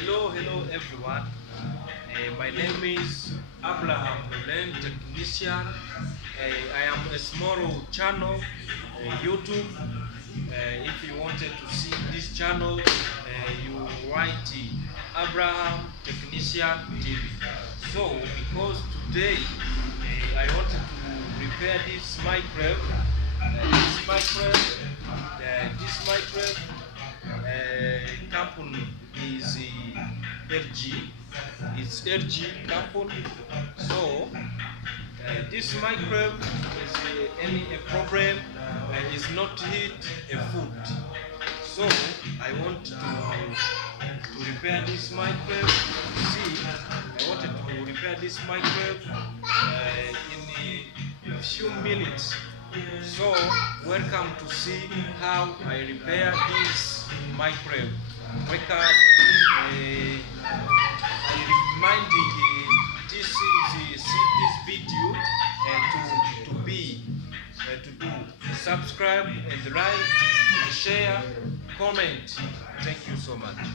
Hello everyone. My name is Abraham Lulen, technician. I am a small channel, YouTube. If you wanted to see this channel, you write Abraham Technician TV. So, because today I wanted to repair this microwave, this microwave company is LG. It's LG company. So this microwave is any a problem is not heat a food. So I want to repair this microwave. See, I wanted to repair this microwave in a few minutes. So welcome to see how I repair this microwave. Welcome. I reminding this is see this video to do subscribe and like, share, comment. Thank you so much.